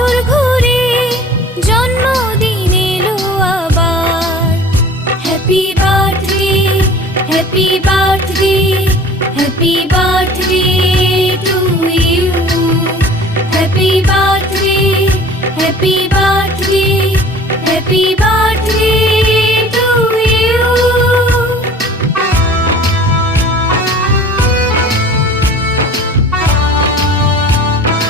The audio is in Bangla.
বছর ঘুরে জন্মদিন এলো আবার। Happy birthday, happy birthday, happy birthday to you. Happy birthday, happy birthday, happy birthday.